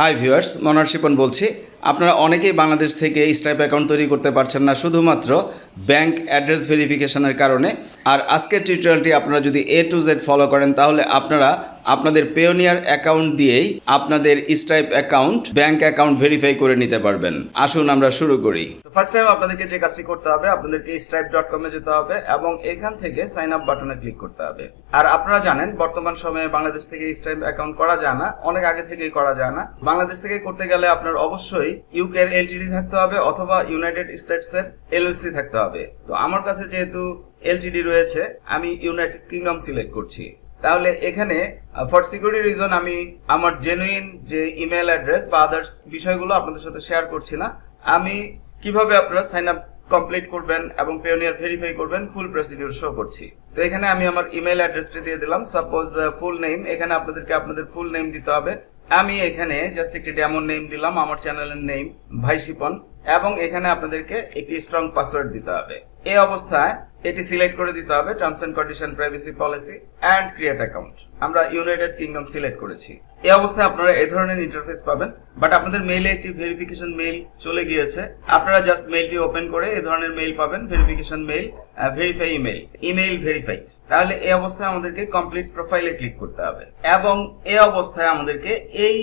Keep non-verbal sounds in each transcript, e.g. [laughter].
Hi viewers Monowar Shipon বলছি। আপনারা অনেকেই বাংলাদেশ থেকে স্ট্রাইপ অ্যাকাউন্ট তৈরি করতে পারছেন না, শুধুমাত্র ব্যাংক অ্যাড্রেস ভেরিফিকেশনের কারণে। আর আজকের টিউটোরিয়ালটি আপনারা যদি এ টু জেড ফলো করেন, তাহলে আপনারা আপনাদের পেওনিয়ার অ্যাকাউন্ট দিয়েই আপনাদের Stripe account bank account verify করে নিতে পারবেন। আসুন আমরা শুরু করি। ফার্স্ট টাইম আপনাদেরকে যে কাজটি করতে হবে, আপনাদেরকে স্ট্রাইপ ডট কমে যেতে হবে এবং এখান থেকে সাইন আপ বাটনে ক্লিক করতে হবে। আর আপনারা জানেন, বর্তমান সময়ে বাংলাদেশ থেকে স্ট্রাইপ অ্যাকাউন্ট করা যায় না, অনেক আগে থেকেই করা যায় না। বাংলাদেশ থেকে করতে গেলে আপনার অবশ্যই ইউকে এর এলটিডি থাকতে হবে অথবা ইউনাইটেড স্টেটস এর এলএলসি থাকতে হবে। তো আমার কাছে যেহেতু এলটিডি রয়েছে, আমি ইউনাইটেড কিংডম সিলেক্ট করছি। তাহলে এখানে ফর সিকিউরিটি রিজন আমি আমার জেনুইন যে ইমেল অ্যাড্রেস বা আদার্স বিষয়গুলো আপনাদের সাথে শেয়ার করছি না, আমি কীভাবে আপনারা সাইন আপ কমপ্লিট করবেন এবং পেওনিয়ার ভেরিফাই করবেন ফুল প্রসিডিউর শো করছি। তো এখানে আমি আমার ইমেল অ্যাড্রেসটা দিয়ে দিলাম। সাপোজ ফুল নেম এখানে আপনাদেরকে আপনাদের ফুল নেম দিতে হবে। আমি এখানে জাস্ট একটি ডেমন নেম দিলাম, আমার চ্যানেলের নেম ভাই শিপন। এবং এখানে আপনাদেরকে একটি স্ট্রং পাসওয়ার্ড দিতে হবে। এই অবস্থায় এটি সিলেক্ট করে দিতে হবে terms and condition privacy policy and create account আমরা ইউনাইটেড কিংডম সিলেক্ট করেছি। এই অবস্থায় আপনারা এই ধরনের ইন্টারফেস পাবেন বাট আপনাদের মেইলে একটি ভেরিফিকেশন মেইল চলে গিয়েছে। আপনারা জাস্ট মেইলটি ওপেন করে এই ধরনের মেইল পাবেন verification mail verify email email verified তাহলে এই অবস্থায় আমাদেরকে কমপ্লিট প্রোফাইলে ক্লিক করতে হবে। এবং এই অবস্থায় আমাদেরকে এই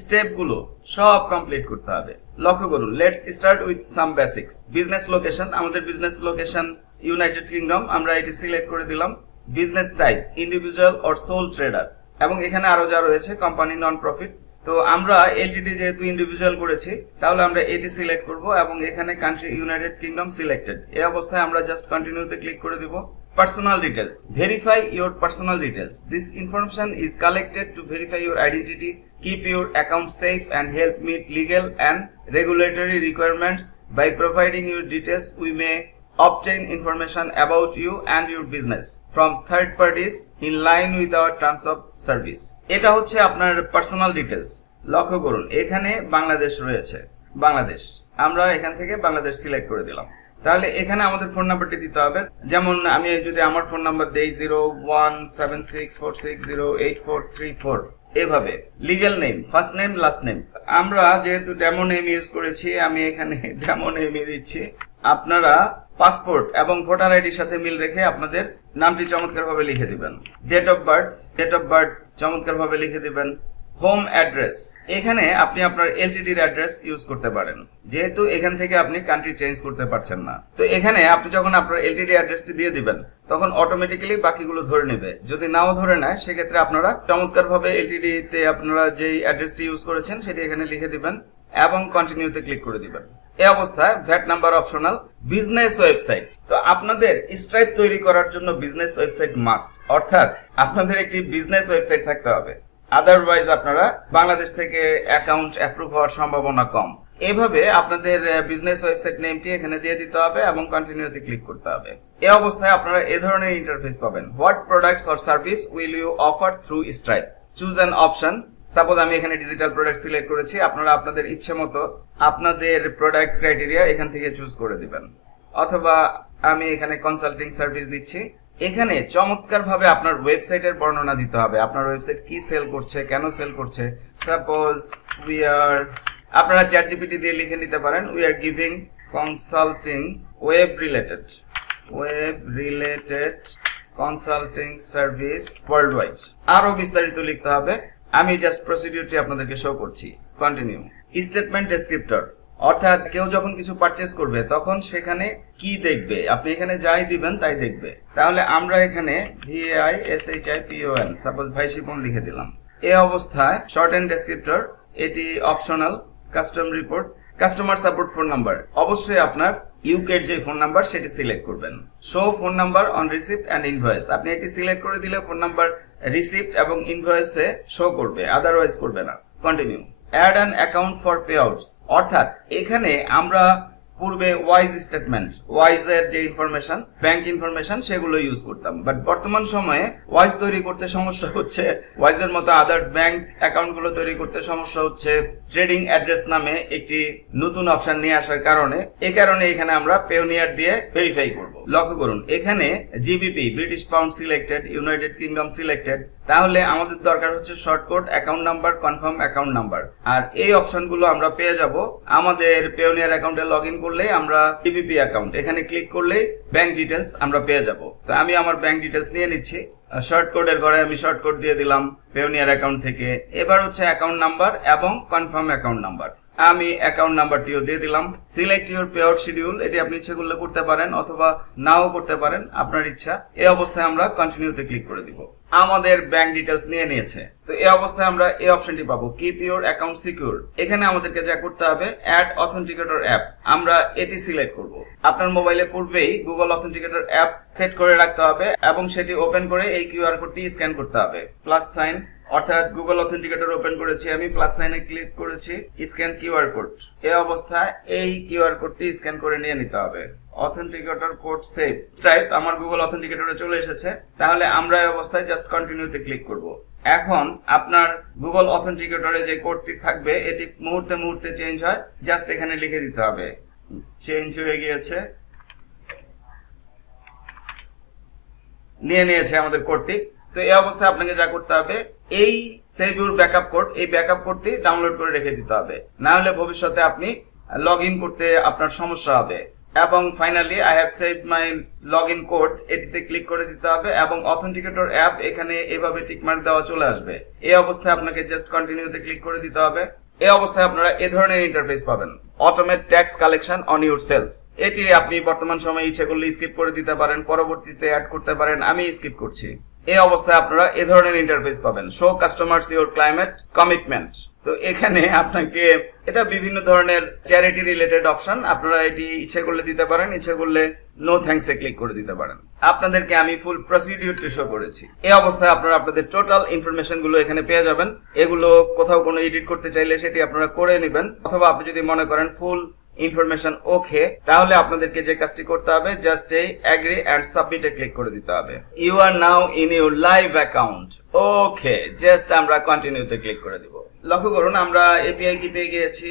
স্টেপগুলো সব কমপ্লিট করতে হবে। লক্ষ্য করুন let's start with some basics business location আমাদের বিজনেস লোকেশন ইউনাইটেড কিংডম আমরা এটি সিলেক্ট করে দিলাম। Business type individual or sole trader এবং এখানে আরও যা রয়েছে কোম্পানি নন প্রফিট তো আমরা এলটিডি যেহেতু ইন্ডিভিজুয়াল করেছি, তাহলে আমরা এটি সিলেক্ট করব এবং এখানে কান্ট্রি ইউনাইটেড কিংডম সিলেক্টেড এই অবস্থায় আমরা জাস্ট কন্টিনিউতে ক্লিক করে দিব personal details verify your personal details this information is collected to verify your identity keep your account safe and help meet legal and regulatory requirements by providing your details we may obtain information about you and your business from third parties in line with our terms of service. এটা হচ্ছে আপনার personal details লক্ষ্য করুন, এখানে বাংলাদেশ রয়েছে। বাংলাদেশ। আমরা এখান থেকে বাংলাদেশ সিলেক্ট করে দিলাম। তাহলে এখানে আমাদের ফোন নাম্বারটি দিতে হবে। যেমন আমি যদি আমার ফোন নাম্বার দেই zero one seven six four six zero eight four three four এভাবে। Legal name first name last name আমরা যেহেতু ডেমো নেম ইউজ করেছি, আমি এখানে [laughs] ডেমো নেমই দিচ্ছি। আপনারা পাসপোর্ট এবং ভোটার আইডির সাথে মিল রেখে আপনাদের নামটি চমৎকারভাবে লিখে দিবেন। Date of birth date of birth চমৎকারভাবে লিখে দিবেন। হোম অ্যাড্রেস এখানে আপনি আপনার এলটিডির অ্যাড্রেস ইউজ করতে পারেন। যেহেতু এখান থেকে আপনি কান্ট্রি চেঞ্জ করতে পারছেন না। তো এখানে আপনি যখন আপনার এলটিডি অ্যাড্রেসটি দিয়ে দিবেন, তখন অটোমেটিক্যালি বাকিগুলো ধরে নেবে। যদি নাও ধরে নেয়, সেক্ষেত্রে আপনারা চমৎকার ভাবে এলটিডি তে আপনারা যেই অ্যাড্রেসটি ইউজ করেছেন, সেটি এখানে লিখে দিবেন এবং কন্টিনিউতে ক্লিক করে দিবেন। এই অবস্থায় VAT number optional business website তো আপনাদের স্ট্রাইপ তৈরি করার জন্য বিজনেস ওয়েবসাইট মাস্ট অর্থাৎ আপনাদের একটি বিজনেস ওয়েবসাইট থাকতে হবে। আদারওয়াইজ আপনারা বাংলাদেশ থেকে অ্যাকাউন্ট অ্যাপ্রুভ হওয়ার সম্ভাবনা কম। এভাবে আপনাদের বিজনেস ওয়েবসাইট নেমটি এখানে দিয়ে দিতে হবে এবং কন্টিনিউতে ক্লিক করতে হবে। এই অবস্থায় আপনারা এ ধরনের ইন্টারফেস পাবেন। What products or service will you offer through Stripe choose an option suppose আমি এখানে ডিজিটাল প্রোডাক্ট সিলেক্ট করেছি, আপনারা আপনাদের ইচ্ছে মতো আপনাদের প্রোডাক্ট ক্রাইটেরিয়া এখান থেকে চুজ করে দিবেন। অথবা আমি এখানে কনসাল্টিং সার্ভিস দিচ্ছি। এখানে চমৎকার ভাবে আপনার ওয়েবসাইটের বর্ণনা দিতে হবে। আপনার ওয়েবসাইট কি সেল করছে, কেন সেল করছে? সাপোজ উই আর আপনারা চ্যাট জিপিটি দিয়ে লিখে নিতে পারেন we are giving consulting web related web related consulting service world wide আরও বিস্তারিত লিখতে হবে। আমি জাস্ট প্রসিডিউরটি আপনাদেরকে শো করছি। কন্টিনিউ স্টেটমেন্ট ডেসক্রিপ্টর অর্থাৎ কেউ যখন কিছু পারচেস করবে, তখন সেখানে কি দেখবে? আপনি এখানে যাই দিবেন, তাই দেখবে। তাহলে আমরা এখানে Vi S H I P O N suppose ভাই শিপন লিখে দিলাম। এই অবস্থায় শর্ট এন্ড ডেসক্রিপ্টর এটি optional custom report customer support phone number অবশ্যই আপনার ইউকের যে ফোন নাম্বার সেটি সিলেক্ট করবেন। Show phone number on receipt and invoice আপনি এটি সিলেক্ট করে দিলে ফোন নাম্বার রিসিপ্ট এবং ইনভয়েসে শো করবে আদারওয়াইজ করবে না। Continue add an account for pay অর্থাৎ, এখানে আমরা পূর্বে ওয়াইজ স্টেটমেন্ট ওয়াইজ এর যে ইনফরমেশন ব্যাংক ইনফরমেশন সেগুলো ইউজ করতাম। বাট বর্তমান সময়ে ওয়াইজ তৈরি করতে সমস্যা হচ্ছে ওয়াইজ এর মতো আদার ব্যাংক অ্যাকাউন্টগুলো তৈরি করতে সমস্যা হচ্ছে ট্রেডিং অ্যাড্রেস নামে একটি নতুন অপশন নিয়ে আসার কারণে। এই কারণে এখানে আমরা পেওনিয়ার দিয়ে ভেরিফাই করব। লক্ষ্য করুন, এখানে GBP British pound selected United Kingdom selected তাহলে আমাদের দরকার হচ্ছে shortcut account number confirm account number আর এই অপশনগুলো আমরা পেয়ে যাব আমাদের পেওনিয়ার অ্যাকাউন্টে লগ ইন করলেই আমরা পিপিপি অ্যাকাউন্ট এখানে ক্লিক করলেই ব্যাংক ডিটেলস আমরা পেয়ে যাব। তো আমি আমার ব্যাংক ডিটেলস নিয়ে নিচ্ছি। শর্ট কোডের ঘরে আমি শর্ট কোড দিয়ে দিলাম পেওনিয়ার অ্যাকাউন্ট থেকে। এবার হচ্ছে অ্যাকাউন্ট নাম্বার এবং কনফার্ম অ্যাকাউন্ট নাম্বার আমি অ্যাকাউন্ট নাম্বারটিও দিয়ে দিলাম। Select your payout schedule এটি আপনি ইচ্ছে করলে করতে পারেন অথবা নাও করতে পারেন, আপনার ইচ্ছা। এই অবস্থায় আমরা কন্টিনিউতে ক্লিক করে দিব। আমাদের ব্যাংক ডিটেলস নিয়ে নিয়েছে। তো এই অবস্থায় আমরা এই অপশনটি পাবো। কিপ ইউর অ্যাকাউন্ট সিকিউর এখানে আমাদেরকে যা করতে হবে অ্যাড অথেন্টিকেটর অ্যাপ আমরা এটি সিলেক্ট করব। আপনার মোবাইলে পূর্বেই গুগল অথেন্টিকেটর অ্যাপ সেট করে রাখতে হবে এবং সেটি ওপেন করে এই কিউআর কোডটি স্ক্যান করতে হবে। প্লাস সাইন অর্থাৎ গুগল অথেন্টিকেটর ওপেন করেছি, আমি প্লাস সাইনে ক্লিক করেছি স্ক্যান কিউআর কোড এই অবস্থায় এই কিউআর কোডটি স্ক্যান করে নিয়ে নিতে হবে। অথেন্টিকেটর কোড সেভ স্ট্রাইপ আমার গুগল অথেন্টিকেটরে চলে এসেছে। তাহলে আমরা এই অবস্থায় জাস্ট কন্টিনিউতে ক্লিক করব। এখন আপনার গুগল অথেন্টিকেটরে যে কোডটি থাকবে, এটি মুহূর্তে মুহূর্তে চেঞ্জ হয় জাস্ট এখানে লিখে দিতে হবে। চেঞ্জ হয়ে গিয়েছে। নিয়ে নিয়েছে আমাদের কোডটি তো এই অবস্থায় আপনাকে যা করতে হবে এই সেভ ইউর ব্যাকআপ কোড এই ব্যাকআপ কোডটি ডাউনলোড করে রেখে দিতে হবে। না হলে ভবিষ্যতে আপনি লগ ইন করতে আপনার সমস্যা হবে। এবং finally I have save my log in code এটিতে ক্লিক করে দিতে হবে এবং অথেন্টিকেটর অ্যাপ এখানে এভাবে টিকমার্ক দেওয়া চলে আসবে। এই অবস্থায় আপনাকে জাস্ট কন্টিনিউতে ক্লিক করে দিতে হবে। এই অবস্থায় আপনারা এ ধরনের ইন্টারফেস পাবেন। Automate tax collection on your sales এটি আপনি বর্তমান সময়ে ইচ্ছে করলে স্কিপ করে দিতে পারেন, পরবর্তীতে অ্যাড করতে পারেন, আমি স্কিপ করছি। এই অবস্থায় আপনারা এ ধরনের ইন্টারফেস পাবেন। Show customers your climate commitment তো এখানে আপনাকে এটা বিভিন্ন ধরনের চ্যারিটি রিলেটেড অপশন আপনারা এটি ইচ্ছে করলে দিতে পারেন, ইচ্ছে করলে নো থ্যাঙ্কস এ ক্লিক করে দিতে পারেন। আপনাদেরকে আমি ফুল প্রসিডিউরটি শো করেছি। এই অবস্থায় আপনারা আপনাদের টোটাল ইনফরমেশনগুলো এখানে পেয়ে যাবেন। এগুলো কোথাও কোনো এডিট করতে চাইলে সেটি আপনারা করে নেবেন। অথবা আপনি যদি মনে করেন ফুল ইনফরমেশন ওকে, তাহলে আপনাদেরকে যে কাজটি করতে হবে জাস্ট এই অ্যাগ্রি অ্যান্ড সাবমিটে ক্লিক করে দিতে হবে। You are now in your live account okay just আমরা কন্টিনিউতে ক্লিক করে দিব। লক্ষ্য করুন, আমরা এপিআই কি পেয়ে গিয়েছি?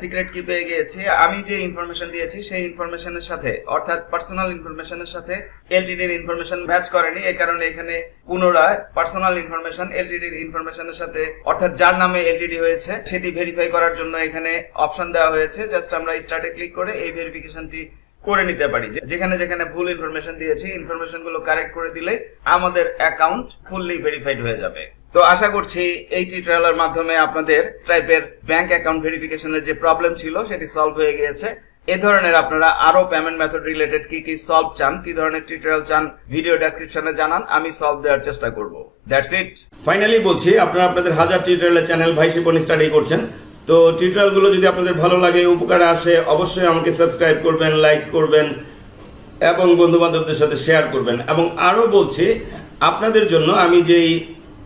সিক্রেট কি পেয়ে গিয়েছি। আমি যে ইনফরমেশন দিয়েছি, সেই ইনফরমেশনের সাথে, অর্থাৎ পার্সোনাল ইনফরমেশনের সাথে এলটিডির ইনফরমেশন ম্যাচ করেনি। এই কারণে এখানে পুনরায় পার্সোনাল ইনফরমেশন এলটিডির ইনফরমেশনের সাথে, অর্থাৎ যার নামে এলটিডি হয়েছে, সেটি ভেরিফাই করার জন্য এখানে অপশন দেওয়া হয়েছে। জাস্ট আমরা স্টার্টে ক্লিক করে এই ভেরিফিকেশনটি করে নিতে পারি। যেখানে যেখানে ভুল ইনফরমেশন দিয়েছি ইনফরমেশনগুলো কারেক্ট করে দিলে আমাদের অ্যাকাউন্ট ফুললি ভেরিফাইড হয়ে যাবে। তো আশা করছি এই টিউটোরিয়ালের মাধ্যমে আপনাদের স্ট্রাইপের ব্যাংক অ্যাকাউন্ট ভেরিফিকেশনের যে প্রবলেম ছিল, সেটি সলভ হয়ে গিয়েছে। এ ধরনের আপনারা আরও পেমেন্ট মেথড রিলেটেড কি কি সলভ চান, কি ধরনের টিউটোরিয়াল চান ভিডিও ডেসক্রিপশনে জানান, আমি সলভ দেওয়ার চেষ্টা করব। দ্যাটস ইট ফাইনালি বলছি, আপনারা আপনাদের হাজার টিউটোরিয়ালের চ্যানেল ভাই শিপন স্টাডি করছেন। তো টিউটোরিয়ালগুলো যদি আপনাদের ভালো লাগে, উপকারে আসে, অবশ্যই আমাকে সাবস্ক্রাইব করবেন লাইক করবেন, এবং বন্ধু বান্ধবদের সাথে শেয়ার করবেন। এবং আরও বলছি, আপনাদের জন্য আমি যেই